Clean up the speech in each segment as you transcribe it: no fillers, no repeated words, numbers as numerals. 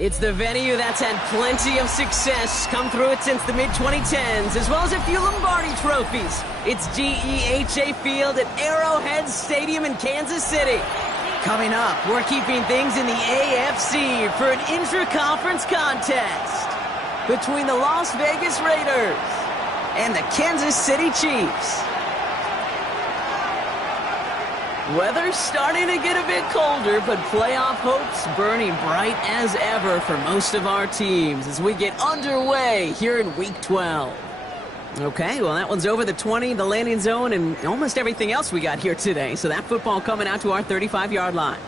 It's the venue that's had plenty of success, come through it since the mid-2010s, as well as a few Lombardi trophies. It's GEHA Field at Arrowhead Stadium in Kansas City. Coming up, we're keeping things in the AFC for an intra-conference contest between the Las Vegas Raiders and the Kansas City Chiefs. Weather's starting to get a bit colder, but playoff hopes burning bright as ever for most of our teams as we get underway here in Week 12. Okay, well, that one's over the 20, the landing zone, and almost everything else we got here today. So that football coming out to our 35-yard line.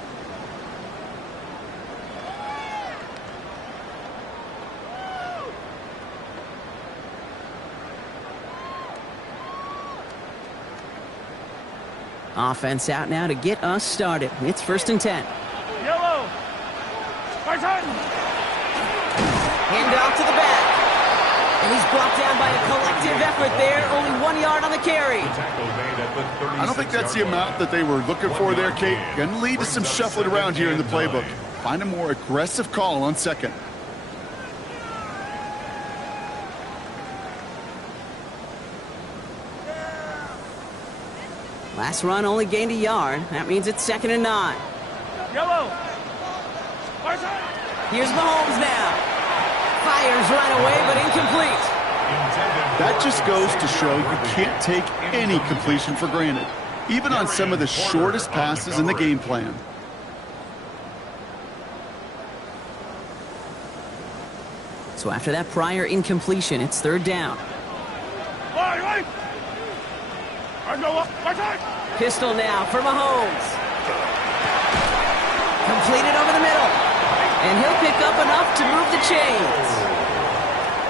Offense out now to get us started. It's 1st and 10. Yellow. Spartan. Hand off to the back. And he's brought down by a collective effort there. Only 1 yard on the carry. I don't think that's the amount that they were looking for there, Kate. Going to lead to some shuffling around here in the playbook. Find a more aggressive call on 2nd. Last run only gained a yard. That means it's 2nd and 9. Yellow. Here's Mahomes now. Fires right away, but incomplete. That just goes to show you can't take any completion for granted, even on some of the shortest passes in the game plan. So after that prior incompletion, it's 3rd down. Pistol now for Mahomes. Completed over the middle. And he'll pick up enough to move the chains.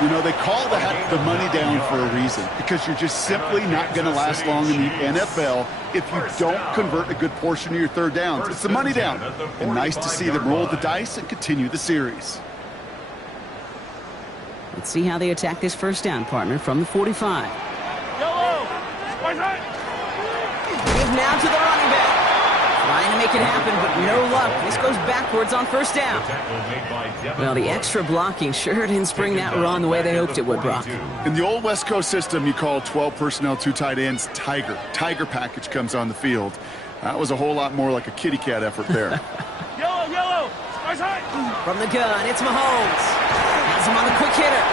You know, they call that the money down for a reason, because you're just simply not going to last long in the NFL if you don't convert a good portion of your 3rd downs. It's the money down. And nice to see them roll the dice and continue the series. Let's see how they attack this 1st down, partner, from the 45. Yellow. Give now to the running back. Trying to make it happen, but no luck. This goes backwards on 1st down. Well, the extra blocking sure didn't spring that run the way they hoped it would, Brock. In the old West Coast system, you call 12 personnel, 2 tight ends, Tiger. Tiger package comes on the field. That was a whole lot more like a kitty cat effort there. Yellow. From the gun, it's Mahomes. Has him on the quick hitter.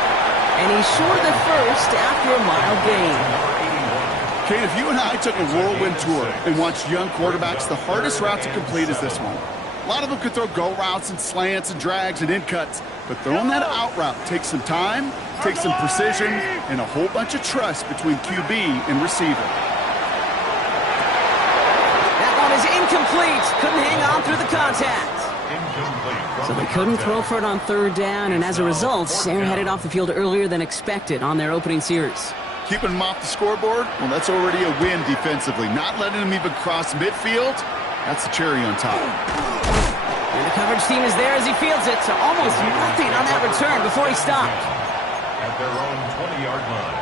And he's short of the 1st after a mild gain. Kate, if you and I took a whirlwind tour and watched young quarterbacks, the hardest route to complete is this one. A lot of them could throw go routes and slants and drags and in cuts, but throwing that out route takes some time, takes some precision, and a whole bunch of trust between QB and receiver. That one is incomplete. Couldn't hang on through the contact. So they couldn't throw for it on 3rd down, and as a result, they're headed off the field earlier than expected on their opening series. Keeping them off the scoreboard, well, that's already a win defensively. Not letting them even cross midfield, that's the cherry on top. And the coverage team is there as he fields it, so almost nothing on that return before he stopped. At their own 20-yard line.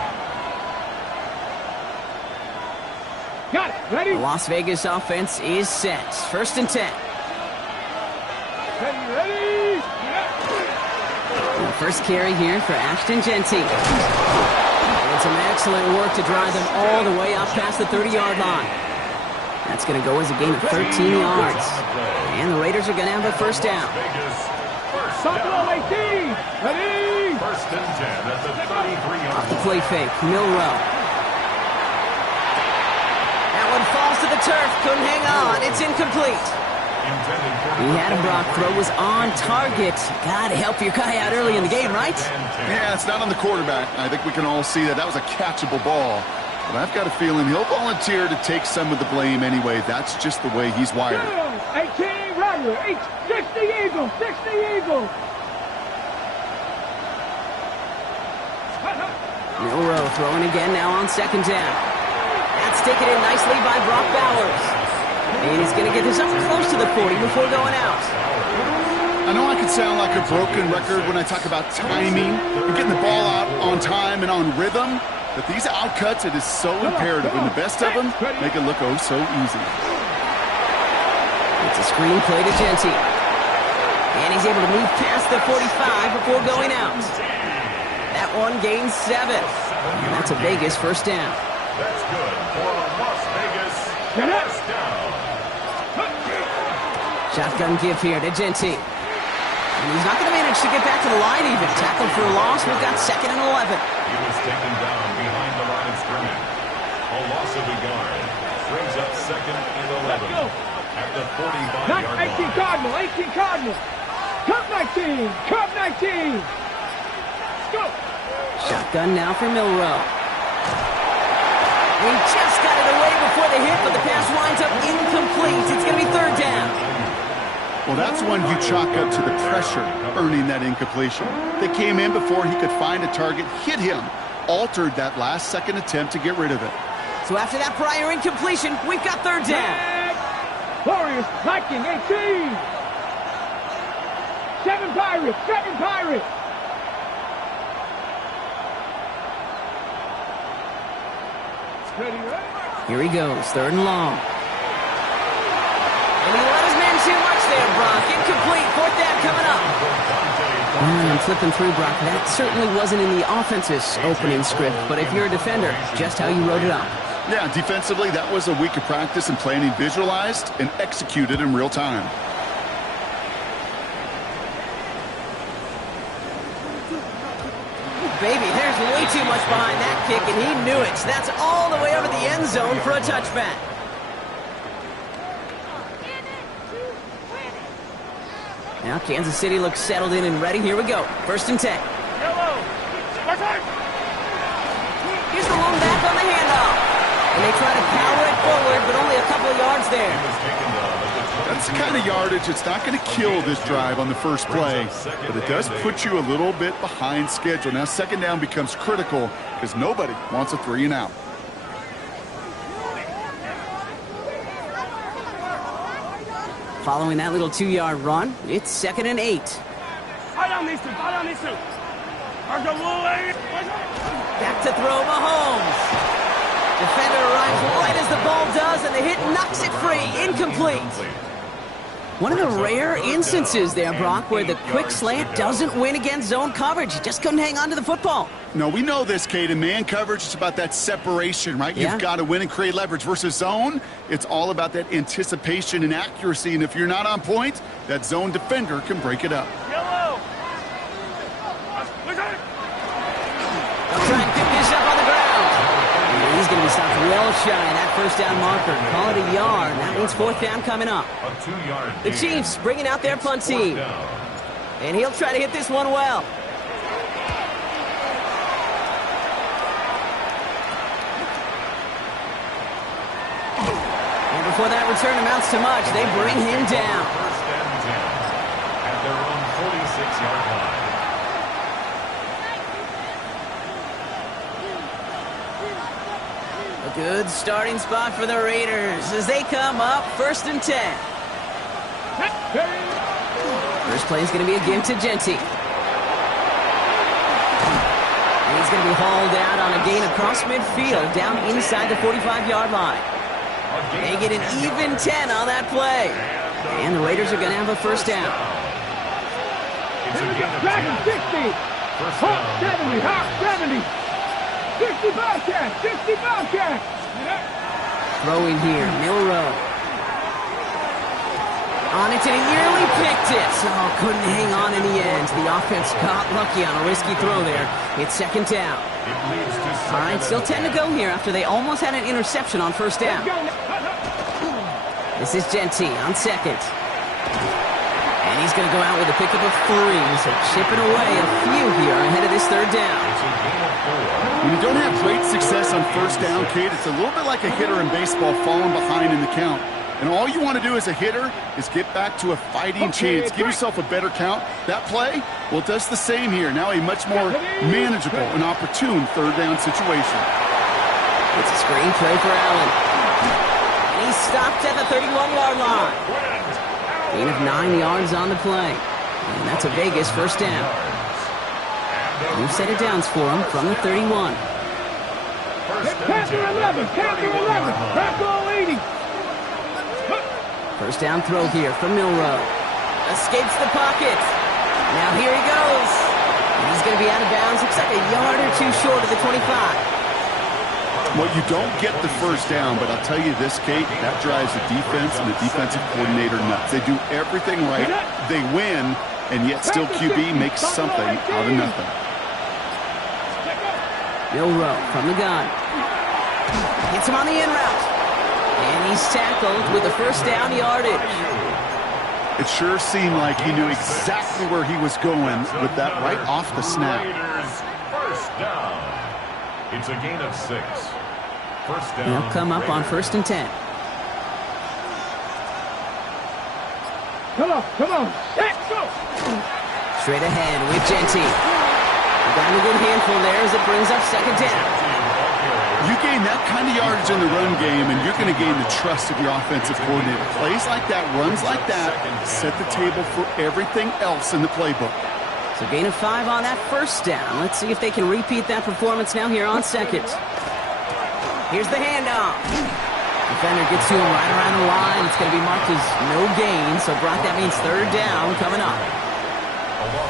Got it. Ready? The Las Vegas offense is set. 1st and 10. Ready. And the first carry here for Ashton Genty. And some excellent work to drive them all the way up past the 30-yard line. That's going to go as a gain of 13 yards. And the Raiders are going to have a 1st down. Buffalo 18. Ready. 1st and 10 at the 33-yard Off the line. play fake, Milrow. That one falls to the turf. Couldn't hang on. It's incomplete. He had him, Brock. Throw was on target. Got to help your guy out early in the game, right? Yeah, it's not on the quarterback. I think we can all see that. That was a catchable ball. But I've got a feeling he'll volunteer to take some of the blame anyway. That's just the way he's wired. 18, Rattler. 60 Eagles. 60 Eagles. Milrow throwing again now on 2nd down. That's taken in nicely by Brock Bowers. And he's going to get this up close to the 40 before going out. I know I can sound like a broken record when I talk about timing and getting the ball out on time and on rhythm, but these outcuts, it is so imperative, and the best of them make it look oh so easy. It's a screen play to Genty. And he's able to move past the 45 before going out. That one gains 7. And that's a Vegas first down. That's good for Las Vegas. First down. Shotgun give here to Genty. And he's not going to manage to get back to the line even. Tackled for a loss. We've got 2nd and 11. He was taken down behind the line of scrimmage. A loss of a yard. Brings up 2nd and 11. At the 45-yard line. 18 Cardinal, 18 Cardinal. Cup 19, Cup 19. Let's go. Shotgun now for Milrow. He just got it away before the hit, but the pass winds up incomplete. It's going to be 3rd down. Well, that's one you chalk up to the pressure earning that incompletion. They came in before he could find a target, hit him, altered that last-second attempt to get rid of it. So after that prior incompletion, we've got 3rd down. Warriors, Viking 18. 7 Pirates, 7 Pirates. Ready, right? Here he goes, 3rd and long. And he let his men too much there, Brock. Incomplete, 4th down coming up. I'm flipping through, Brock. That certainly wasn't in the offense's opening script, but if you're a defender, just how you wrote it up. Yeah, defensively, that was a week of practice and planning visualized and executed in real time. Baby, there's way too much behind that kick, and he knew it. That's all the way over the end zone for a touchback. Now Kansas City looks settled in and ready. Here we go. 1st and 10. Here's the lone back on the handoff. And they try to power it forward, but only a couple of yards there. That's the kind of yardage it's not going to kill this drive on the first play, but it does put you a little bit behind schedule. Now 2nd down becomes critical because nobody wants a 3 and out. Following that little 2-yard run, it's 2nd and 8. Back to throw Mahomes. Defender arrives right as the ball does, and the hit knocks it free. Incomplete. One of the rare instances there, Brock, where the quick slant doesn't win against zone coverage. He just couldn't hang on to the football. No, we know this, Kate. In man coverage, it's about that separation, right? Yeah. You've got to win and create leverage. Versus zone, it's all about that anticipation and accuracy. And if you're not on point, that zone defender can break it up. Yellow. They'll try and pick this up on the ground. And he's going to be stopped well shy of that 1st down marker. Call it a yard. That means 4th down coming up. A 2-yard The Chiefs bringing out their punt team. And he'll try to hit this one well. And before that return amounts to much, they bring him down. 1st and 10 at their own 46-yard line. A good starting spot for the Raiders as they come up 1st and 10. First play is going to be a give to Genty. And he's going to be hauled out on a gain across midfield down inside the 45-yard line. They get an even 10 on that play. And the Raiders are going to have a 1st down. Dragon 60. Hawk 70. Hawk 70. 60 Bobcats. 60 Bobcats. Throwing here, Milrow. On it, and he nearly picked it. Oh, couldn't hang on in the end. The offense got lucky on a risky throw there. It's 2nd down. All right, still 10 to go here after they almost had an interception on 1st down. This is Genty on 2nd. And he's going to go out with a pickup of 3. So chipping away a few here ahead of this 3rd down. When you don't have great success on 1st down, Kate, it's a little bit like a hitter in baseball falling behind in the count. And all you want to do as a hitter is get back to a fighting chance. Give yourself a better count. That play, well, it does the same here. Now a much more manageable and opportune 3rd down situation. It's a screen play for Allen. And he's stopped at the 31-yard line. Gain of 9 yards on the play. And that's a Vegas 1st down. New set of downs for him from the 31. Panther 11. Panther 11. Panther 80. 1st down throw here from Milrow. escapes the pocket. Now here he goes. And he's going to be out of bounds. Looks like a yard or two short of the 25. Well, you don't get the first down, but I'll tell you this, Kate, that drives the defense and the defensive coordinator nuts. They do everything right. They win, and yet still QB makes something out of nothing. Bill Rowe from the gun. Hits him on the in route. And he's tackled with the first down yardage. It sure seemed like he knew exactly where he was going with that right off the snap. First down. It's a gain of 6. First down. They'll come up on 1st and 10. Come on. Let's go. Straight ahead with Genty. Got a good handful there as it brings up 2nd down. You gain that kind of yardage in the run game, and you're going to gain the trust of your offensive coordinator. Plays like that, runs like that, set the table for everything else in the playbook. So gain of 5 on that first down. Let's see if they can repeat that performance now here on 2nd. Here's the handoff. Defender gets to him right around the line. It's going to be marked as no gain. So, Brock, that means 3rd down coming up.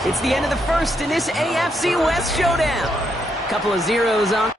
It's the end of the first in this AFC West showdown. Couple of zeros on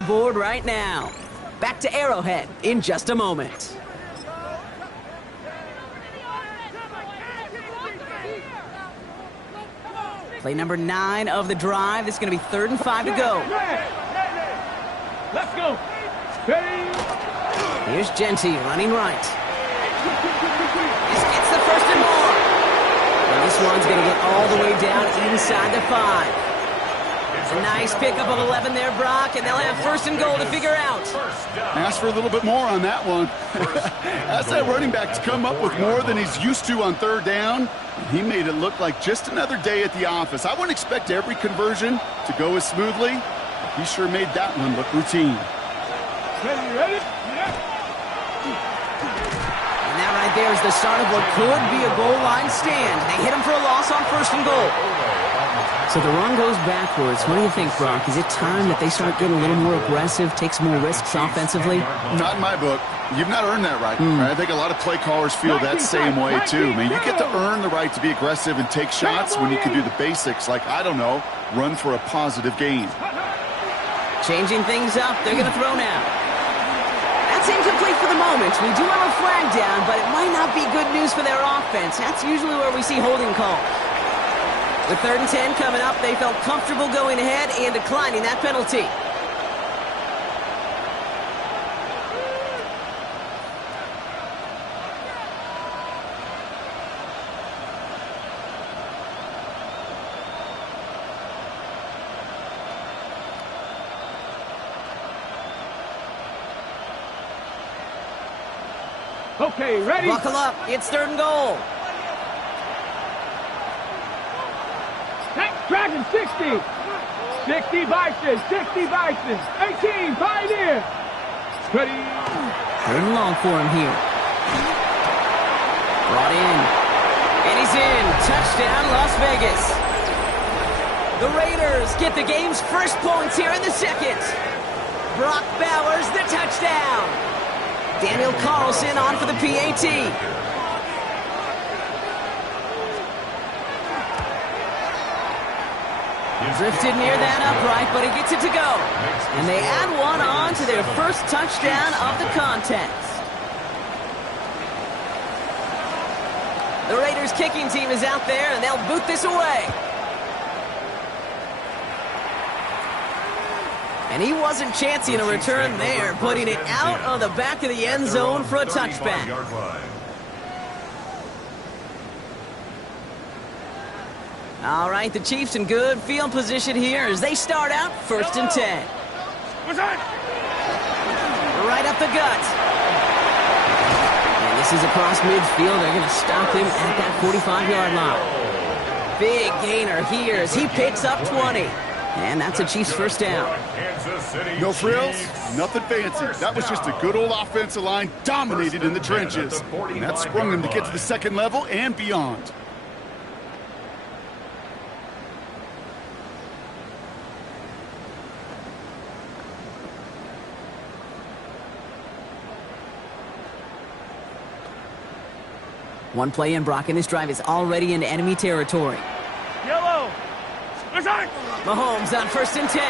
board right now. Back to Arrowhead in just a moment. Play number 9 of the drive. This is going to be 3rd and 5 to go. Let's go. Here's Genty running right. This gets the first and more. And this one's going to get all the way down inside the 5. A nice pickup of 11 there, Brock, and they'll have 1st and goal to figure out. Ask for a little bit more on that one. Ask that running back to come up with more than he's used to on 3rd down. He made it look like just another day at the office. I wouldn't expect every conversion to go as smoothly, but he sure made that one look routine. Ready? And that right there is the start of what could be a goal line stand. They hit him for a loss on 1st and goal. So the run goes backwards. What do you think, Brock? Is it time that they start getting a little more aggressive, take some more risks offensively? Not in my book. You've not earned that right. I think a lot of play callers feel that same way, too. I mean, you get to earn the right to be aggressive and take shots when you can do the basics, like, I don't know, run for a positive gain. Changing things up. They're going to throw now. That's incomplete for the moment. We do have a flag down, but it might not be good news for their offense. That's usually where we see holding calls. With 3rd and 10 coming up, they felt comfortable going ahead and declining that penalty. Okay, ready? Buckle up. It's 3rd and goal. Dragon 60. 60 Bison. 60 Bison. 18 Pioneer. Ready? 3rd and long for him here. Brought in. And he's in. Touchdown, Las Vegas. The Raiders get the game's first points here in the 2nd. Brock Bowers, the touchdown. Daniel Carlson on for the PAT. Drifted near that upright, but he gets it to go. And they add one on to their first touchdown of the contest. The Raiders kicking team is out there, and they'll boot this away. And he wasn't chancing a return there, putting it out of the back of the end zone for a touchback. All right, the Chiefs in good field position here as they start out 1st and 10. Right up the gut. And this is across midfield. They're going to stop him at that 45-yard line. Big gainer here as he picks up 20. And that's a Chiefs 1st down. No frills, nothing fancy. That was just a good old offensive line dominated in the trenches. And that sprung them to get to the 2nd level and beyond. One play in, Brock, and this drive is already into enemy territory. Yellow. Mahomes on 1st and 10.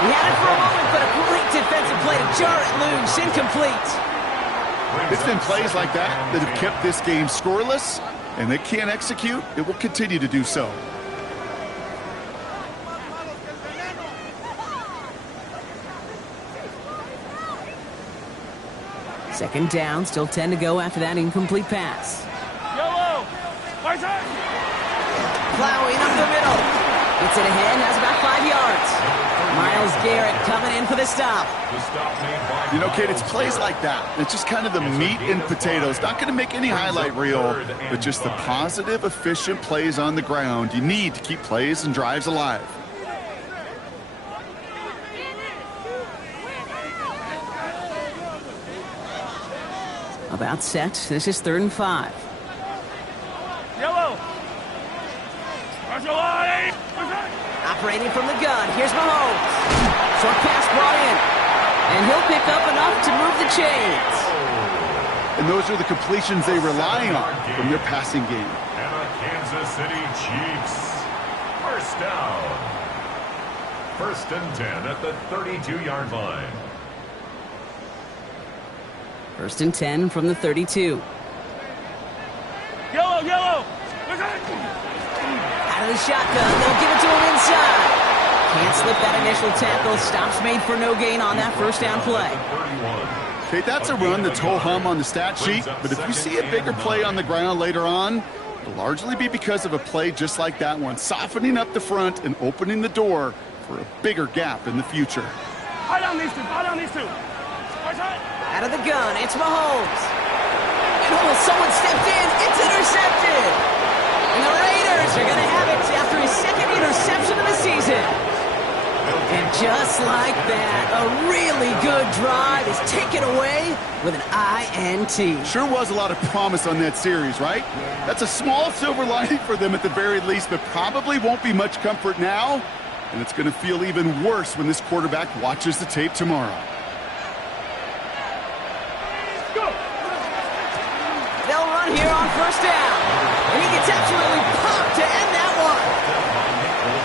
He had it for a moment, but a great defensive play to jar it loose. Incomplete. It's been plays like that that have kept this game scoreless, and they can't execute. It will continue to do so. Second down, still 10 to go after that incomplete pass. Yellow. Plowing up the middle. Gets it ahead, has about 5 yards. Myles Garrett coming in for the stop. You know, kid, it's plays like that. It's just kind of the meat and potatoes. Not going to make any highlight reel, but just the positive, efficient plays on the ground. You need to keep plays and drives alive. About set. This is 3rd and 5. Yellow. Operating from the gun. Here's Mahomes. Short pass brought in. And he'll pick up enough to move the chains. And those are the completions they rely on from their passing game. And the Kansas City Chiefs. 1st down. First and 10 at the 32-yard line. First and 10 from the 32. Yellow, yellow. Out of the shotgun, they'll give it to him inside. Can't slip that initial tackle. Stops made for no gain on that first down play. Okay, that's a run that's ho-hum on the stat sheet, but if you see a bigger play on the ground later on, it'll largely be because of a play just like that one, softening up the front and opening the door for a bigger gap in the future. Fight on these two, fight on these two. Out of the gun, it's Mahomes. Oh, someone stepped in. It's intercepted. And the Raiders are going to have it after his second interception of the season. And just like that, a really good drive is taken away with an INT. Sure was a lot of promise on that series, right? Yeah. That's a small silver lining for them at the very least, but probably won't be much comfort now. And it's going to feel even worse when this quarterback watches the tape tomorrow. They'll run here on first down. And he gets absolutely popped to end that one.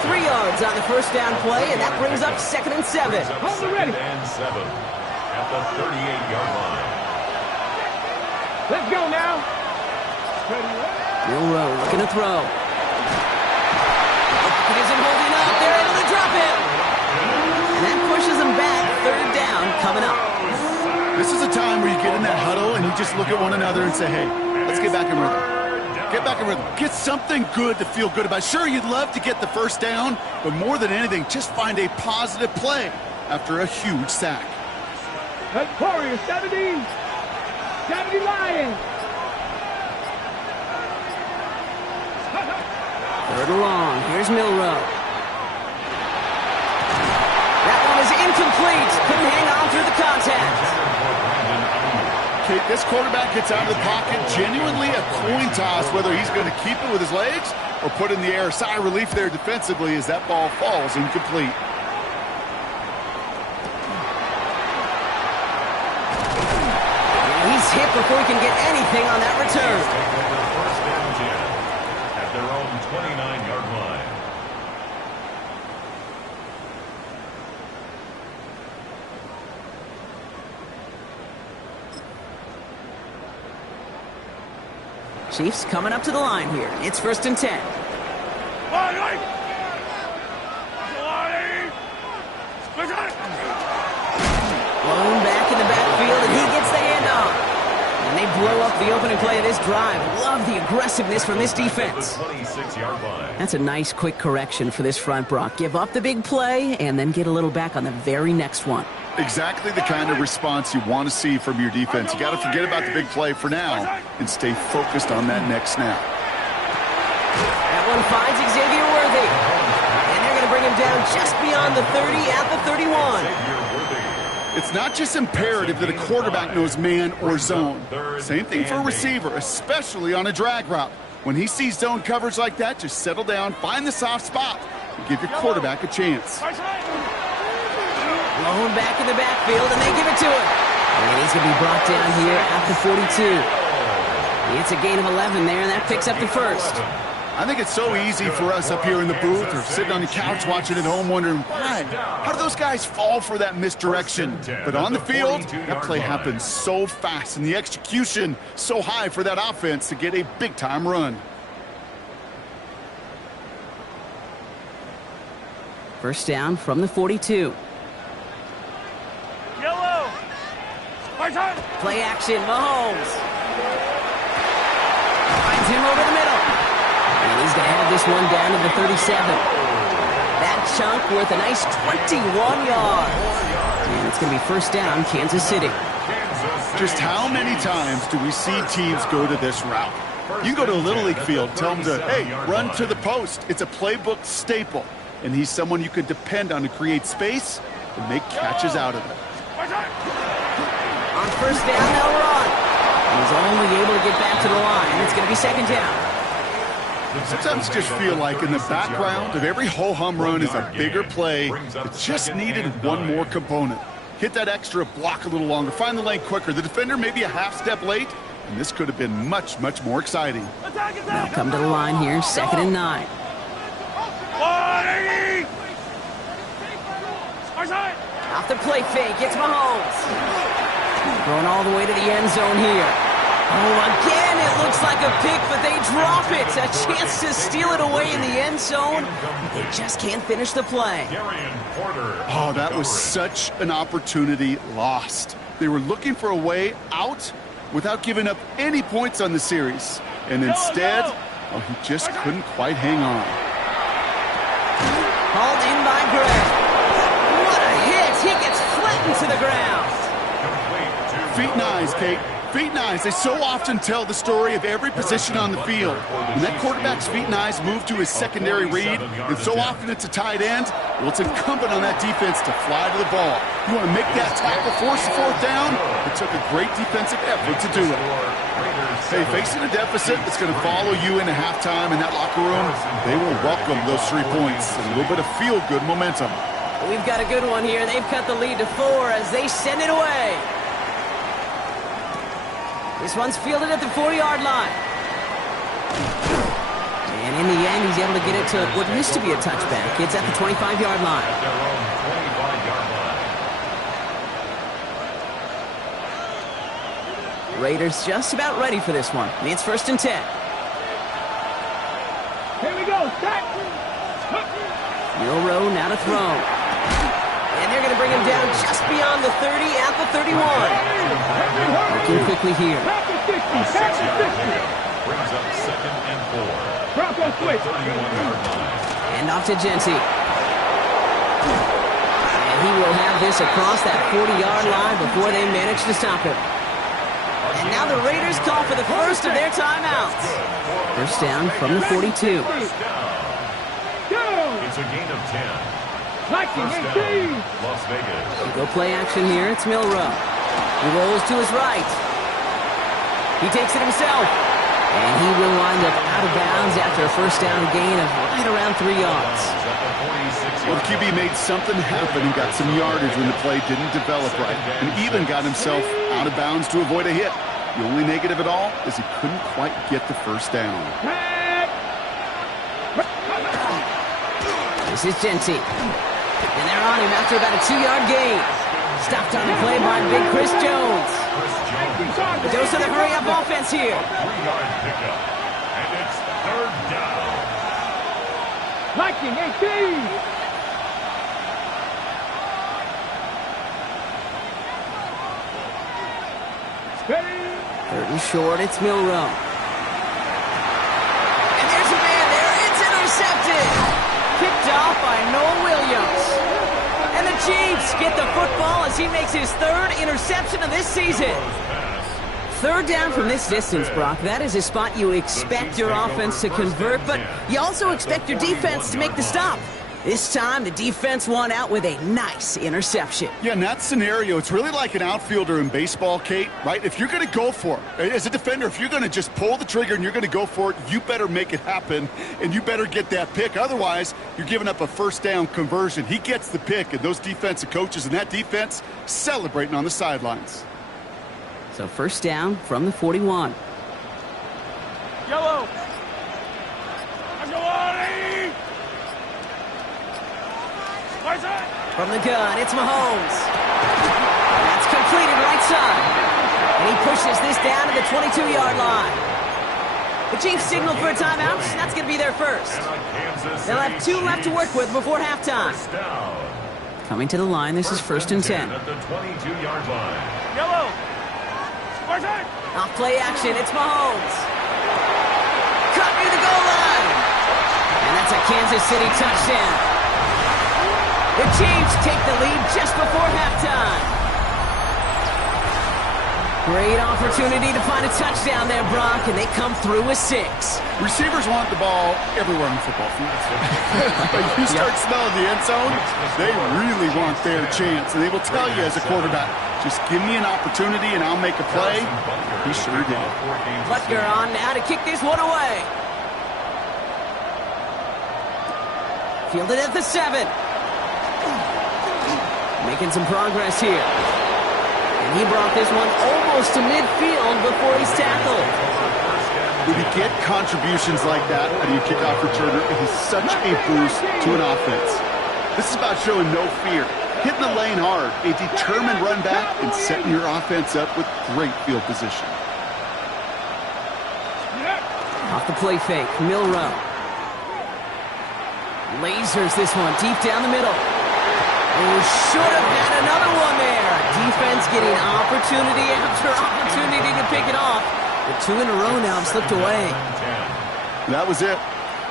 3 yards on the first down play, and that brings up second and 7. Hold it ready. And 7 at the 38-yard line. Let's go now. Milroe looking to throw. He isn't holding up. They're able to drop it. And that pushes them back. Third down coming up. This is a time where you get in that huddle and you just look at one another and say, hey, let's get back in rhythm. Get back in rhythm. Get something good to feel good about. Sure, you'd love to get the first down, but more than anything, just find a positive play after a huge sack. Warriors, 70. 70 Lions. Third and long. Here's Milroe. That one is incomplete. Couldn't hang on through the contact. Okay, this quarterback gets out of the pocket, genuinely a coin toss whether he's going to keep it with his legs or put in the air. Sigh of relief there defensively as that ball falls incomplete. He's hit before he can get anything on that return. First and 10 at their own 29-yard line. Chiefs coming up to the line here. It's first and 10. Blown back in the backfield, and he gets the handoff. And they blow up the opening play of this drive. Love the aggressiveness from this defense. 26-yard line. That's a nice quick correction for this front, Brock. Give up the big play and then get a little back on the very next one. Exactly the kind of response you want to see from your defense. You got to forget about the big play for now and stay focused on that next snap. That one finds Xavier Worthy. And they're going to bring him down just beyond the 30 at the 31. It's not just imperative that a quarterback knows man or zone. Same thing for a receiver, especially on a drag route. When he sees zone coverage like that, just settle down, find the soft spot, and give your quarterback a chance. Blown back in the backfield, and they give it to him. And he's going to be brought down here at the 42. It's a gain of 11 there, and that picks up the first. I think it's so easy for us up here in the booth or sitting on the couch watching at home wondering, why? How do those guys fall for that misdirection? But on the field, that play happens so fast, and the execution so high for that offense to get a big-time run. First down from the 42. Yellow. Play action, Mahomes. Finds him over the middle. And he's going to have this one down to the 37. That chunk worth a nice 21 yards. And it's going to be first down, Kansas City. Just how many times do we see teams go to this route? You go to a Little League field, tell them to, hey, run to the post. It's a playbook staple. And he's someone you can depend on to create space and make catches out of it. On first down, they'll run. And he's only able to get back to the line. It's going to be second down. Sometimes just feel like in the background of every ho-hum run is a bigger play that just needed one more component. Hit that extra block a little longer, find the lane quicker. The defender maybe a half step late, and this could have been much, much more exciting. Now come to the line here, second and 9. Off the play fake, it's Mahomes. Going all the way to the end zone here. Oh, again, it looks like a pick, but they drop it. A chance to steal it away in the end zone. They just can't finish the play. Oh, that was such an opportunity lost. They were looking for a way out without giving up any points on the series. And instead, oh, he just couldn't quite hang on. Hauled in by Gray. What a hit! He gets flattened to the ground. Feet and eyes, Kate. Feet and eyes. They so often tell the story of every position on the field. When that quarterback's feet and eyes move to his secondary read, and so often it's a tight end, well, it's incumbent on that defense to fly to the ball. You want to make that tackle, force the fourth down? It took a great defensive effort to do it. Hey, facing a deficit that's going to follow you into halftime in that locker room, they will welcome those 3 points and a little bit of feel-good momentum. We've got a good one here. They've cut the lead to 4 as they send it away. This one's fielded at the 4-yard line. And in the end, he's able to get it to what used to be a touchback. It's at the 25-yard line. At their own 25-yard line. Raiders just about ready for this one. It's 1st and 10. Here we go. Stack. Milrow now to throw. And they're going to bring him down just beyond the 30 at the 31. Looking quickly here. Brings up 2nd and 4. Bronco switch. 31-yard line. And off to Genty. And he will have this across that 40-yard line before they manage to stop him. And now the Raiders call for the first of their timeouts. First down from the 42. First down. It's a gain of 10. First down, Las Vegas. Go play action here. It's Milrow. He rolls to his right. He takes it himself. And he will wind up out of bounds after a first down gain of right around 3 yards. Well, the QB made something happen and got some yardage when the play didn't develop right, and even got himself out of bounds to avoid a hit. The only negative at all is he couldn't quite get the first down. This is Genty. And they're on him after about a 2-yard gain. Stopped on the play by Big Chris Jones. A dose of the hurry-up offense here. 3-yard pickup. And it's 3rd down. Lightning 18. Steady. 3rd and short, it's Milrow. And there's a man there. It's intercepted. Picked off by Noah Williams. And the Chiefs get the football as he makes his 3rd interception of this season. 3rd down from this distance, Brock. That is a spot you expect your offense to convert, but you also expect your defense to make the stop. This time, the defense won out with a nice interception. Yeah, in that scenario, it's really like an outfielder in baseball, Kate, right? If you're going to go for it, as a defender, if you're going to just pull the trigger and you're going to go for it, you better make it happen, and you better get that pick. Otherwise, you're giving up a first down conversion. He gets the pick, and those defensive coaches and that defense celebrating on the sidelines. So first down from the 41. Yellow. From the gun, it's Mahomes. That's completed right side. And he pushes this down to the 22-yard line. The Chiefs signaled for a timeout. That's going to be their first. They'll have 2 left to work with before halftime. Coming to the line, this is 1st and 10. At the 22-yard line. Yellow. Off play action, it's Mahomes. Cut near the goal line. And that's a Kansas City touchdown. The Chiefs take the lead just before halftime. Great opportunity to find a touchdown there, Brock, and they come through with 6. Receivers want the ball everywhere on the football field. But you start smelling the end zone, they really want their chance. And they will tell you as a quarterback, just give me an opportunity and I'll make a play. He sure did. Butker on now to kick this one away. Fielded at the 7. Making some progress here. And he brought this one almost to midfield before he's tackled. When you get contributions like that out of your kickoff returner, it is such a boost to an offense. This is about showing no fear. Hitting the lane hard, a determined run back, and setting your offense up with great field position. Off the play fake, Milrow. Lasers this one deep down the middle. Oh, should have had another one there. Defense getting opportunity after opportunity to pick it off. The 2 in a row now have slipped away. That was it.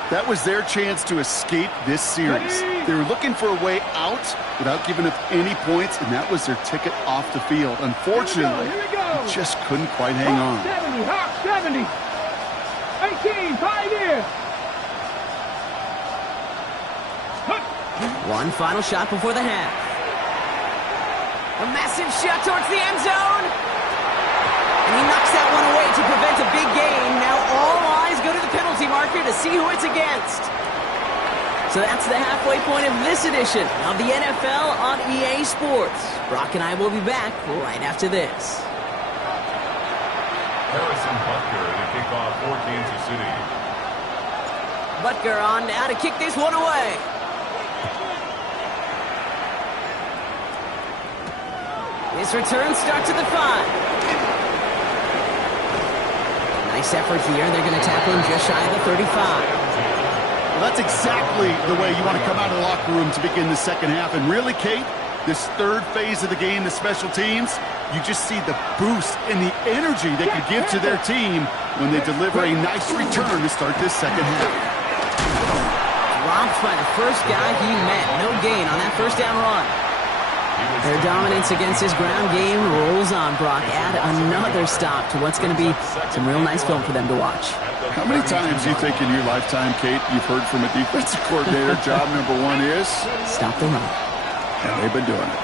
That was their chance to escape this series. They were looking for a way out without giving up any points, and that was their ticket off the field. Unfortunately, they just couldn't quite hang on. 70, Hawk 70. 18, Pioneer. One final shot before the half. A massive shot towards the end zone. And he knocks that one away to prevent a big gain. Now all eyes go to the penalty marker to see who it's against. So that's the halfway point of this edition of the NFL on EA Sports. Brock and I will be back right after this. Harrison Butker to kick off for Kansas City. Butker on now to kick this one away. This return starts at the 5. Nice effort here. They're going to tackle him just shy of the 35. Well, that's exactly the way you want to come out of the locker room to begin the second half. And really, Kate, this third phase of the game, the special teams, you just see the boost and the energy they can give to their team when they deliver a nice return to start this second half. Dropped by the first guy he met. No gain on that first down run. Their dominance against his ground game rolls on, Brock. Add another stop to what's going to be some real nice film for them to watch. How many times do you think in your lifetime, Kate, you've heard from a defensive coordinator, job number 1 is? Stop the run. And they've been doing it.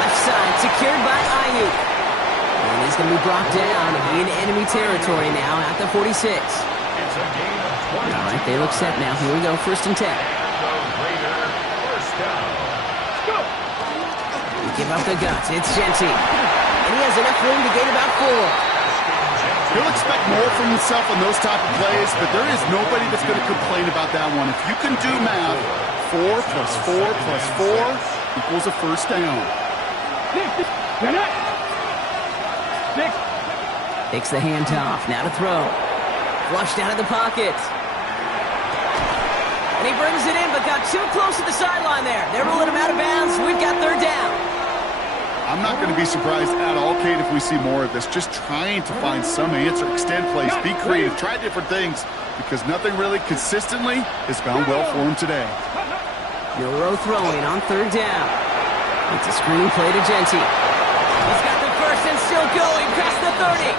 Left side secured by Ayuk. And he's going to be brought down in enemy territory now at the 46. All right, they look set now. Here we go, 1st and 10. Give up the guts. It's Genty. And he has enough room to gain about 4. He'll expect more from himself on those type of plays, but there is nobody that's going to complain about that one. If you can do math, 4 plus 4 plus 4 equals a first down. Takes the handoff. Now to throw. Flushed out of the pocket. And he brings it in, but got too close to the sideline there. They're rolling him out of bounds. We've got 3rd down. I'm not going to be surprised at all, Kate, if we see more of this. Just trying to find some answer, extend plays, be creative, try different things, because nothing really consistently has gone well for him today. Milrow throwing on 3rd down. It's a screen play to Genty. He's got the first and still going past the 30.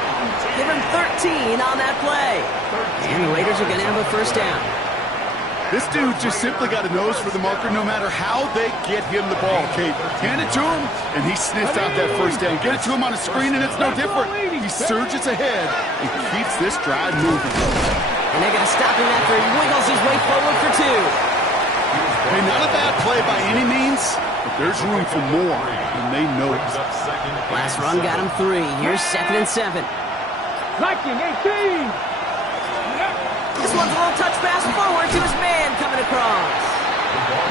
Give him 13 on that play. And the Raiders are going to have a 1st down. This dude just simply got a nose for the marker no matter how they get him the ball, Kate. Hand it to him, and he sniffs out that 1st down. Get it to him on a screen, and it's no different. He surges ahead and keeps this drive moving. And they're going to stop him after he wiggles his way forward for 2. Hey, not a bad play by any means, but there's room for more, and they know it. Last run got him 3. Here's 2nd and 7. Liking 18. This one's a little touch pass forward to his man coming across.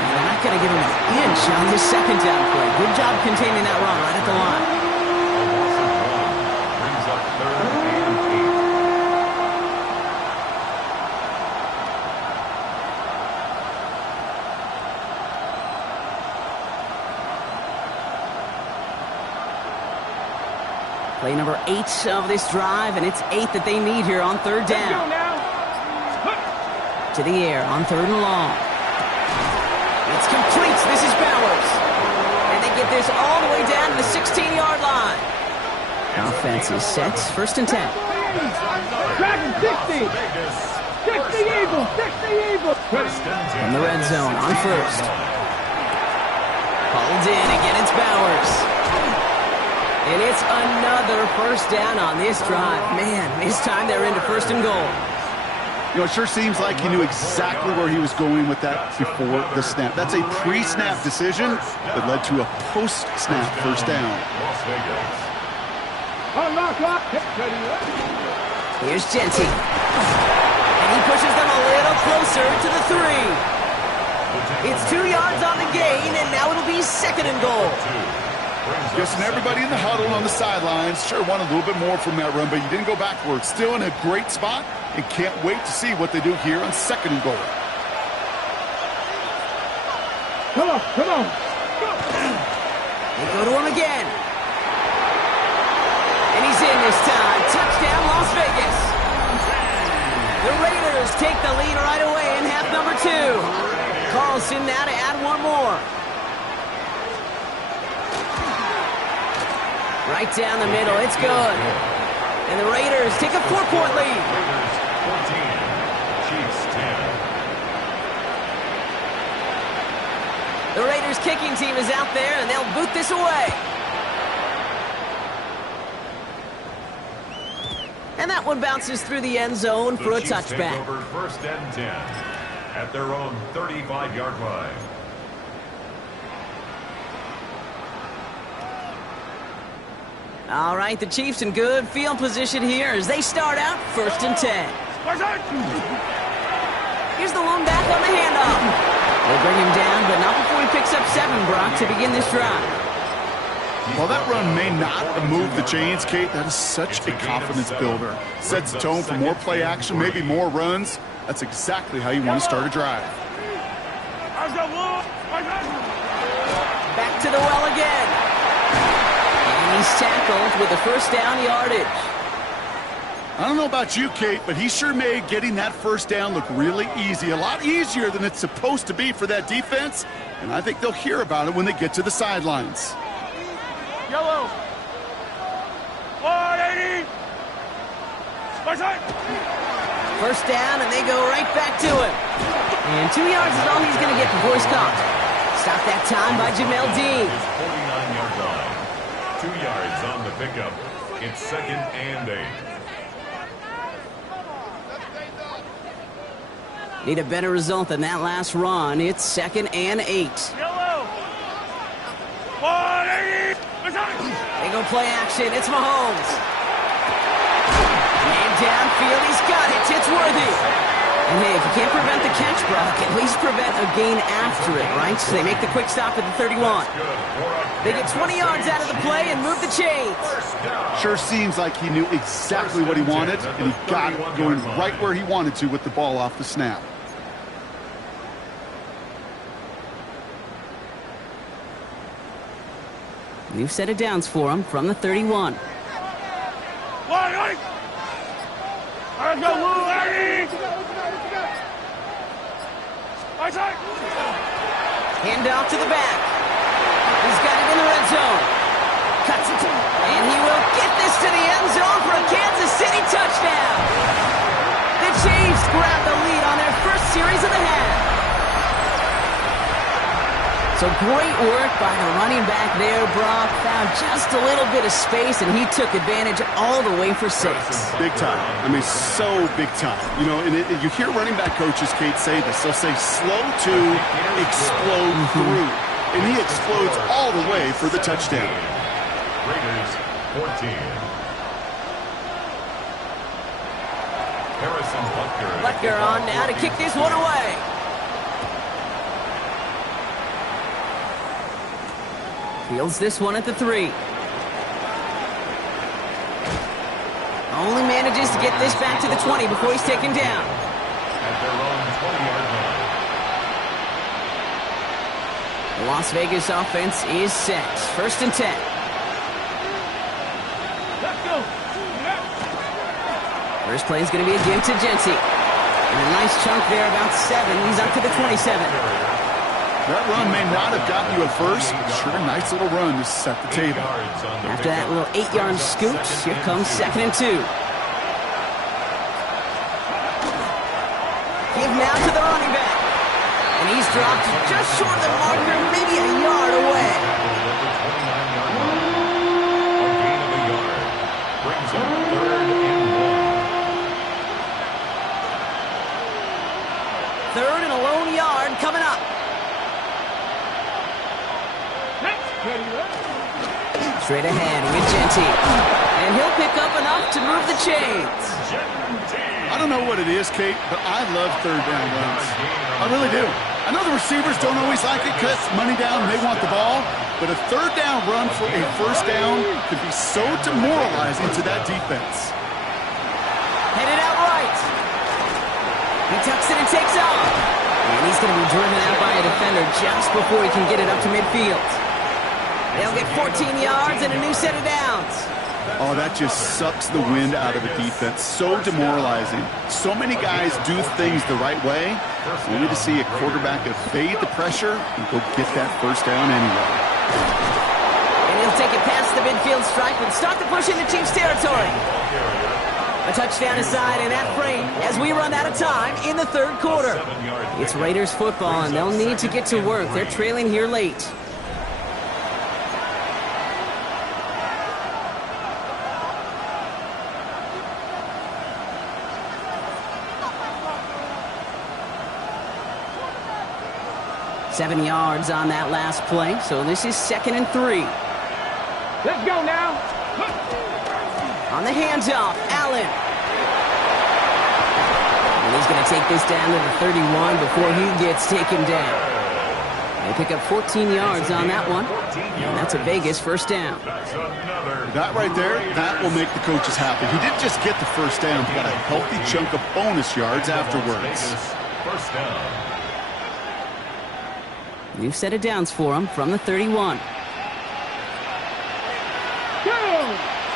They're not going to give him an inch on his 2nd down play. Good job containing that run right at the line. Brings up 3rd and 8. Play number 8 of this drive, and it's 8 that they need here on 3rd down. To the air on 3rd and long. It's complete. This is Bowers. And they get this all the way down to the 16-yard line. Offense is set. 1st and 10. Dragon 60. 60 Eagles. 60 Eagles. From the red zone on 1st. Pulled in. Again, it's Bowers. And it's another 1st down on this drive. Man, this time they're into 1st and goal. You know, it sure seems like he knew exactly where he was going with that before the snap. That's a pre-snap decision that led to a post-snap 1st down. Here's Genty. And he pushes them a little closer to the 3. It's 2 yards on the gain, and now it'll be 2nd and goal. Guessing everybody in the huddle on the sidelines sure wanted a little bit more from that run, but you didn't go backwards. Still in a great spot, and can't wait to see what they do here on 2nd and goal. Come on, come on. They go to him again. And he's in this time. Touchdown, Las Vegas. The Raiders take the lead right away in half number 2. Carlson now to add one more. Right down the middle. It's good. And the Raiders take a 4-point lead. Raiders 14, Chiefs 10. The Raiders kicking team is out there, and they'll boot this away. And that one bounces through the end zone for a Chiefs take touchback. over 1st and 10 at their own 35-yard line. All right, the Chiefs in good field position here as they start out 1st and 10. Here's the lone back on the handoff. They bring him down, but not before he picks up 7, Brock, to begin this drive. While that run may not move the chains, Kate, that is such a confidence builder. Sets the tone for more play action, maybe more runs. That's exactly how you want to start a drive. Back to the well again. And he's tackled with the 1st down yardage. I don't know about you, Kate, but he sure made getting that 1st down look really easy. A lot easier than it's supposed to be for that defense. And I think they'll hear about it when they get to the sidelines. Yellow. 180. 1st down, and they go right back to him. And 2 yards is all he's going to get before he's caught. Stop that time by Jamel Dean. His 49-yard line. 2 yards on the pickup. It's 2nd and 8. Need a better result than that last run. It's 2nd and 8. Yellow. 180. They go play action. It's Mahomes. And downfield, he's got it. It's Worthy. And hey, if you can't prevent the catch, Brock, at least prevent a gain after it, right? So they make the quick stop at the 31. They get 20 yards out of the play and move the chains. Sure seems like he knew exactly what he wanted, and he got it going right where he wanted to with the ball off the snap. New set of downs for him from the 31. Hand off to the back. He's got it in the red zone. Cuts it. And he will get this to the end zone for a Kansas City touchdown. The Chiefs grab the lead on their first series of the half. So great work by the running back there, Brock. Found just a little bit of space, and he took advantage all the way for 6. Big time. I mean, so big time. You know, and you hear running back coaches, Kate, say this. They'll say slow to explode through. And he explodes all the way for the touchdown. Raiders 14. Harrison Butker. Butker on now to kick this one away. Fields this one at the 3. Only manages to get this back to the 20 before he's taken down. At their own 20-yard line. The Las Vegas offense is set. 1st and 10. Let's go. First play is going to be a give to Genty. And a nice chunk there, about 7. He's up to the 27. That run may not have gotten you at first. Sure, nice little run to set the table. After that little 8-yard scoot, here comes 2nd and 2. Give now to the running back. And he's dropped just short of the marker, maybe a yard away. A gain of a yard. Brings up 3rd and 1. 3rd and a lone yard coming up. Straight ahead with Genty. And he'll pick up enough to move the chains. I don't know what it is, Kate, but I love 3rd down runs. I really do. I know the receivers don't always like it because money down and they want the ball, but a third down run for a first down could be so demoralizing to that defense. Headed out right. He tucks it and takes off. And he's going to be driven out by a defender just before he can get it up to midfield. They'll get 14 yards and a new set of downs. Oh, that just sucks the wind out of a defense. So demoralizing. So many guys do things the right way, only to see a quarterback evade the pressure and go get that first down anyway. And he'll take it past the midfield stripe and start to push into Chiefs territory. A touchdown aside in that frame as we run out of time in the third quarter. It's Raiders football, and they'll need to get to work. They're trailing here late. Seven yards on that last play, so this is 2nd and 3. Let's go now. On the handoff, Allen. And he's going to take this down to the 31 before he gets taken down. They pick up 14 yards on that one, and that's a Vegas first down. That right there, that will make the coaches happy. He didn't just get the first down, he got a healthy chunk of bonus yards afterwards. First down. New set of downs for him from the 31. Go!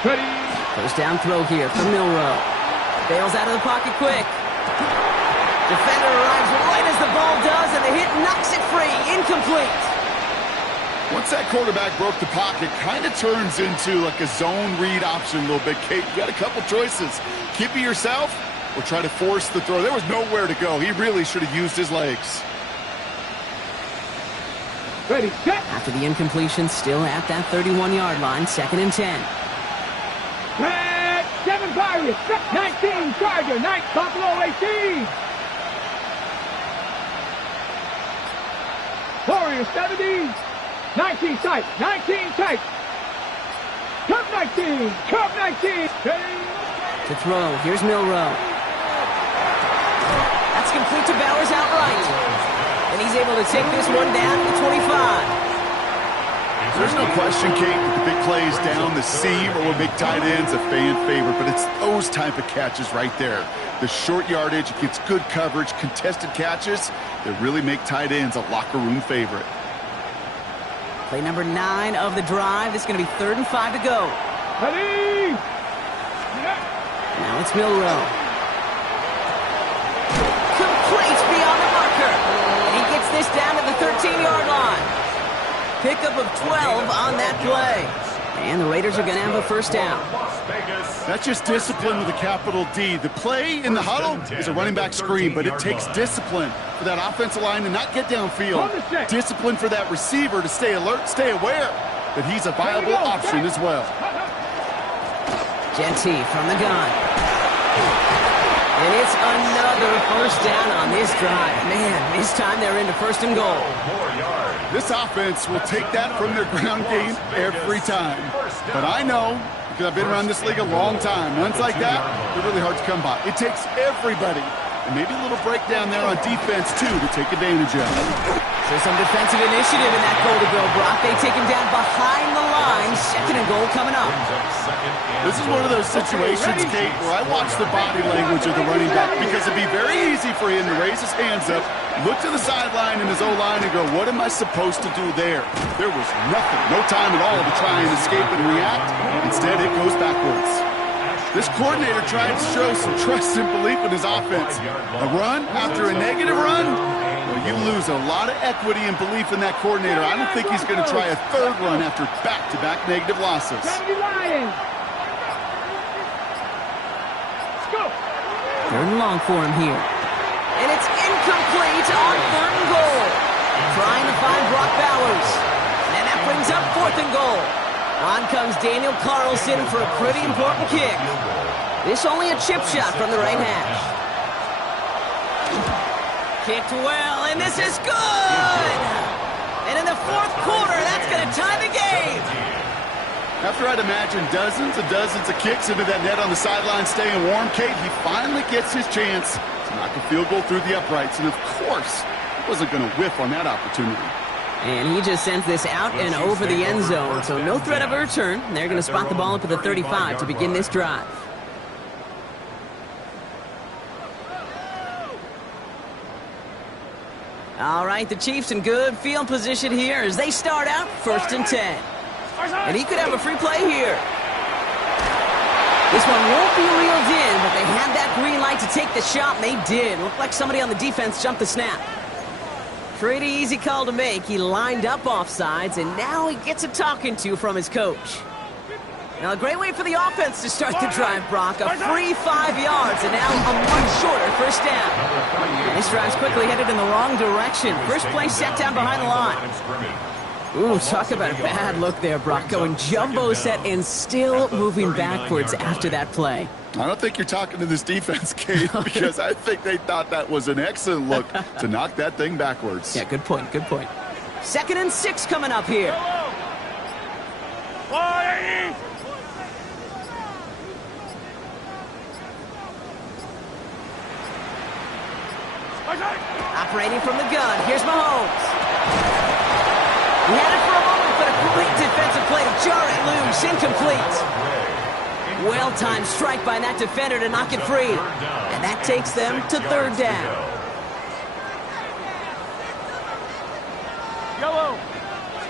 Ready? First down throw here from Milroe. Bails out of the pocket quick. Defender arrives right as the ball does, and the hit knocks it free. Incomplete. Once that quarterback broke the pocket, kind of turns into like a zone read option a little bit. Kate, you got a couple choices. Keep it yourself or try to force the throw. There was nowhere to go. He really should have used his legs. Ready, set. After the incompletion, still at that 31-yard line, 2nd and 10. 7 Pirates, 19 Charger, 9 Buffalo 18. Warriors 70, 19 tight, 19 tight. Cup 19, Cup 19. To throw, here's Milroe. That's complete to Bowers outright. And he's able to take this one down to the 25. There's no question, Kate, that the big plays down the seam or will make tight ends a fan favorite, but it's those type of catches right there. The short yardage, it gets good coverage, contested catches that really make tight ends a locker room favorite. Play number 9 of the drive. This is going to be 3rd and 5 to go. Ready? Now it's Milroe. Complete beyond the marker. And he gets this down to the 13-yard line. Pickup of 12 on that play. And the Raiders are going to have a first down. That's just discipline with a capital D. The play in the huddle is a running back screen, but it takes discipline for that offensive line to not get downfield. Discipline for that receiver to stay alert, stay aware that he's a viable option as well. Genty from the gun. And it's another first down on this drive. Man, this time they're into 1st and goal. This offense will take that from their ground game every time. But I know, because I've been around this league a long time, runs like that, they're really hard to come by. It takes everybody, and maybe a little breakdown there on defense, too, to take advantage of. So some defensive initiative in that goal to go, Brock. They take him down behind the line. 2nd and goal coming up. This is one of those situations, Kate, where I watch the body language of the running back because it'd be very easy for him to raise his hands up, look to the sideline in his O-line and go, what am I supposed to do there? There was nothing, no time at all to try and escape and react. Instead, it goes backwards. This coordinator tried to show some trust and belief in his offense. A run after a negative run? Well, you lose a lot of equity and belief in that coordinator. I don't think he's going to try a 3rd run after back-to-back negative losses. 3rd and long for him here. And it's incomplete on 3rd and goal. Trying to find Brock Bowers. And that brings up 4th and goal. On comes Daniel Carlson for a pretty important kick. This only a chip shot from the right hash. Kicked well, and this is good! And in the 4th quarter, that's going to tie the game. After I'd imagine dozens and dozens of kicks into that net on the sideline staying warm, Kate, he finally gets his chance to knock a field goal through the uprights. And of course, Wasn't going to whiff on that opportunity. And he just sends this out and over the end zone, so no threat of a return. They're going to spot the ball up at the 35 to begin this drive. All right, the Chiefs in good field position here as they start out 1st and 10. And he could have a free play here. This one won't be reeled in, but they had that green light to take the shot, and they did. Looked like somebody on the defense jumped the snap. Pretty easy call to make. He lined up offsides, and now he gets a talking to from his coach. Now, a great way for the offense to start the drive, Brock. A free 5 yards, and now a much shorter 1st down. And this drive's quickly headed in the wrong direction. First play set down behind the line. Ooh, talk about a bad look there, Brock. Going jumbo set and still moving backwards after that play. I don't think you're talking to this defense, Kate, because I think they thought that was an excellent look to knock that thing backwards. Yeah, good point, good point. 2nd and 6 coming up here. Operating from the gun, here's Mahomes. He had it for a moment, but a great defensive play to jar it loose, incomplete. Well-timed strike by that defender to knock it free. And that takes them to 3rd down.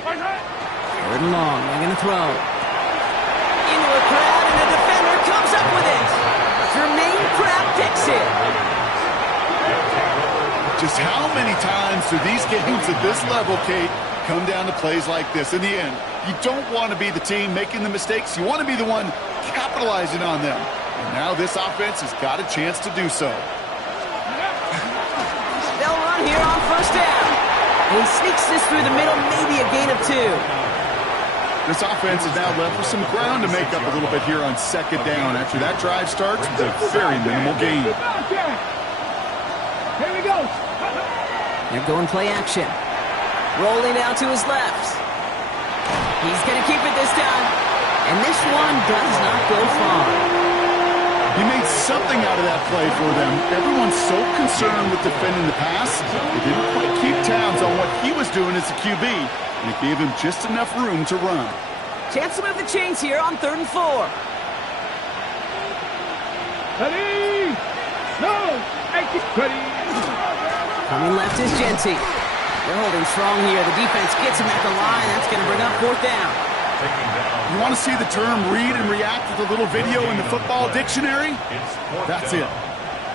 Third and long, they're going to throw. Into a crowd, and the defender comes up with it. Jermaine Pratt picks it. Just how many times do these games at this level, Kate, come down to plays like this? In the end, you don't want to be the team making the mistakes. You want to be the one capitalizing on them. And now this offense has got a chance to do so. They'll run here on 1st down. And he sneaks this through the middle, maybe a gain of 2. This offense is now left with some ground to make up a little bit here on 2nd down. After that drive starts with a very minimal gain. Here we go. They're going play action. Rolling out to his left. He's going to keep it this time. And this one does not go far. He made something out of that play for them. Everyone's so concerned with defending the pass, they didn't quite keep tabs on what he was doing as a QB, and it gave him just enough room to run. Chance to move the chains here on 3rd and 4. Ready? No! Ready? Coming left is Genty. They're holding strong here. The defense gets him at the line. That's going to bring up 4th down. You want to see the term read and react with a little video in the football dictionary? That's it.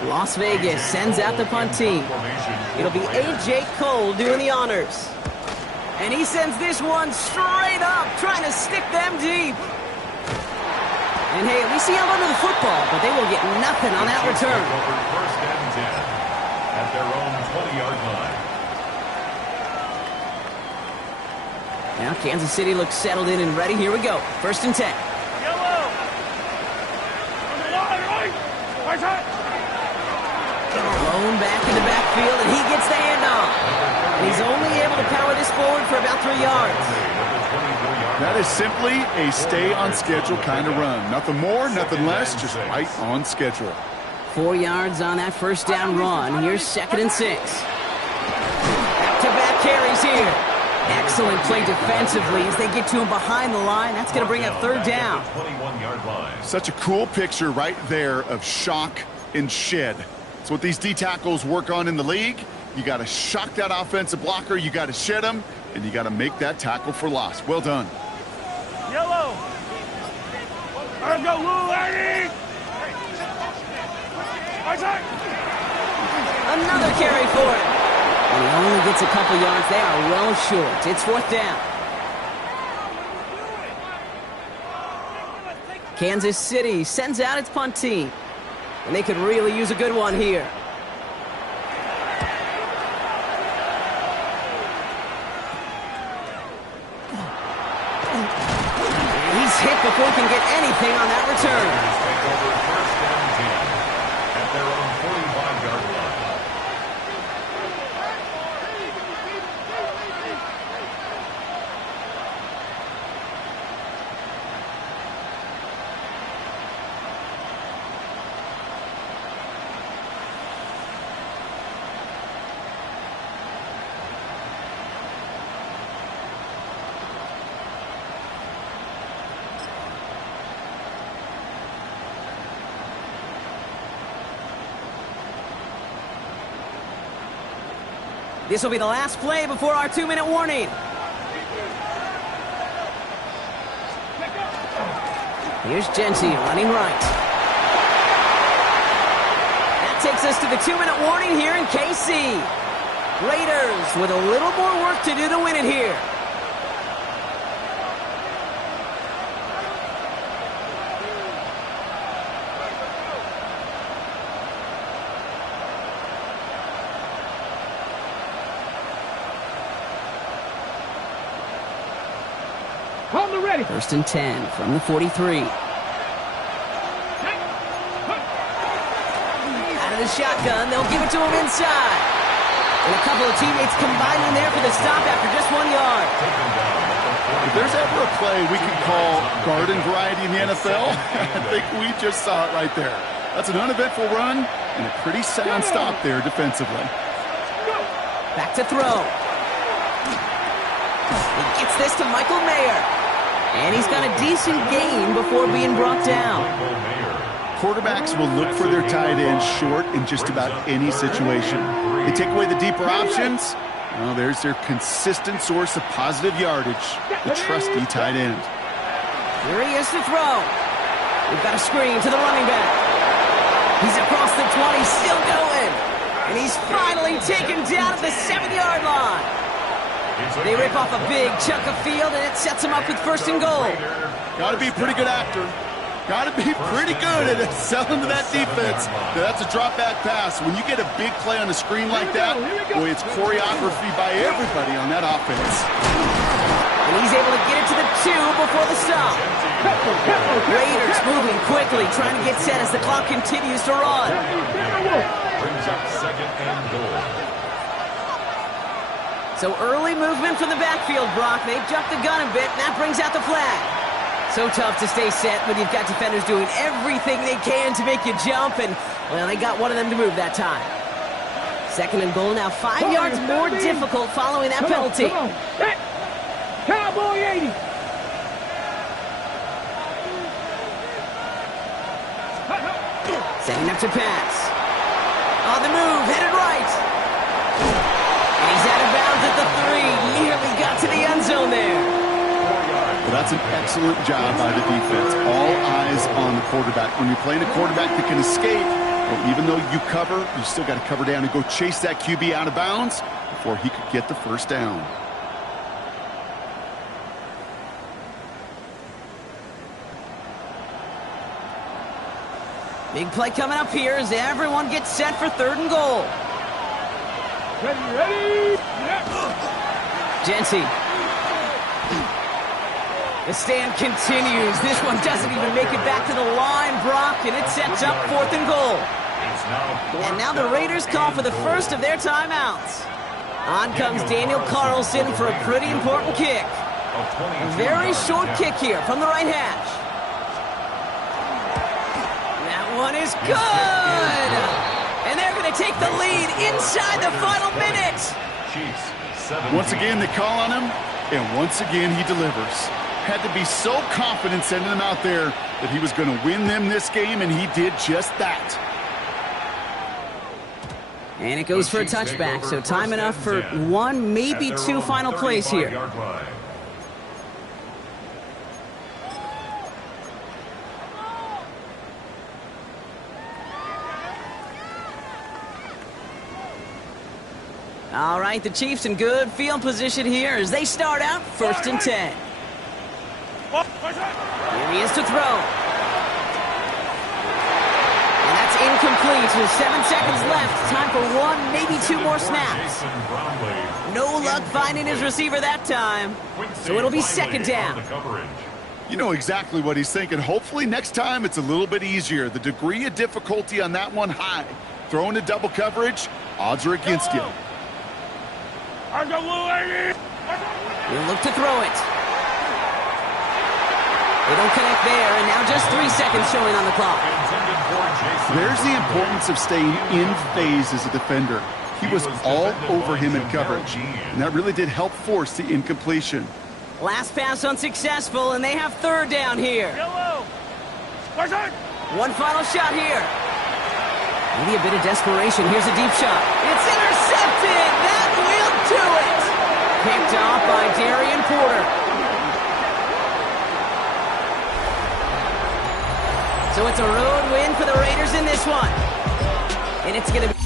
Las Vegas sends out the punt team. It'll be A.J. Cole doing the honors. And he sends this one straight up, trying to stick them deep. And hey, at least he held onto the football, but they will get nothing on that return. 1st and 10 at their own 20-yard line. Now Kansas City looks settled in and ready. Here we go. 1st and 10. Yellow. On the line, right? Right side. Blown back in the backfield, and he gets the handoff. And he's only able to power this forward for about 3 yards. That is simply a stay-on-schedule kind of run. Nothing more, nothing less, just right on schedule. 4 yards on that 1st down run. Here's 2nd and 6. Back-to-back carries here. Excellent play defensively as they get to him behind the line. That's going to bring up 3rd down. 21-yard line. Such a cool picture right there of shock and shed. It's what these D-tackles work on in the league. You got to shock that offensive blocker, you got to shed him, and you got to make that tackle for loss. Well done. Yellow. Let's go, Lou, Eddie. Right side. Another carry for it. And he only gets a couple yards. They are well short. It's 4th down. Kansas City sends out its punt team. And they could really use a good one here. And he's hit before he can get anything on that return. Take over 1st and 10 at their own 45-yard line. This will be the last play before our 2-minute warning. Here's Genty running right. That takes us to the 2-minute warning here in KC. Raiders with a little more work to do to win it here. Call the ready. 1st and 10 from the 43. Out of the shotgun, they'll give it to him inside. And a couple of teammates combined in there for the stop after just 1 yard. If there's ever a play we could call garden variety in the NFL, I think we just saw it right there. That's an uneventful run and a pretty sound stop there defensively. Back to throw. He gets this to Michael Mayer. And he's got a decent gain before being brought down. Quarterbacks will look for their tight end short in just about any situation. They take away the deeper options. Well, there's their consistent source of positive yardage, the trusty tight end. Here he is to throw. We've got a screen to the running back. He's across the 20, still going. And he's finally taken down at the 7-yard line. They rip off a big chunk of field, and it sets them up with 1st and goal. Got to be a pretty good actor. Got to be pretty good at selling to that defense. That's a drop-back pass. When you get a big play on a screen like that, boy, it's choreography by everybody on that offense. And he's able to get it to the 2 before the stop. Raiders moving quickly, trying to get set as the clock continues to run. Brings up 2nd and goal. So early movement from the backfield, Brock. They've jumped the gun a bit, and that brings out the flag. So tough to stay set when you've got defenders doing everything they can to make you jump, and, well, they got one of them to move that time. 2nd and goal now, 5 yards more difficult following that penalty. Come on. Set. Cowboy 80. Setting up to pass. On the move, headed right. And he's out of bounds at the 3. Nearly got to the end zone there. Well, that's an excellent job by the defense. All eyes on the quarterback. When you're playing a quarterback that can escape, well, even though you cover, you still got to cover down and go chase that QB out of bounds before he could get the 1st down. Big play coming up here as everyone gets set for 3rd and goal. Ready? Genty. The stand continues. This one doesn't even make it back to the line, Brock, and it sets up 4th and goal. And now the Raiders call for the first of their timeouts. On comes Daniel Carlson for a pretty important kick. A very short kick here from the right hash. That one is good! And they're going to take the lead inside the final minute. Once again, they call on him, and once again, he delivers. Had to be so confident sending him out there that he was going to win them this game, and he did just that. And it goes for a touchback, so time enough for 1, maybe 2 final plays here. All right, the Chiefs in good field position here as they start out 1st and 10. Here he is to throw. And that's incomplete with 7 seconds left. Time for 1, maybe 2 more snaps. No luck finding his receiver that time. So it'll be 2nd down. You know exactly what he's thinking. Hopefully next time it's a little bit easier. The degree of difficulty on that one high. Throwing to double coverage, odds are against you. He'll look to throw it. They don't connect there, and now just 3 seconds showing on the clock. There's the importance of staying in phase as a defender. He was all over him in coverage, and that really did help force the incompletion. Last pass unsuccessful, and they have 3rd down here. One final shot here. Maybe a bit of desperation. Here's a deep shot. It's intercepted. That will picked off by Darian Porter. So it's a road win for the Raiders in this one. And it's going to be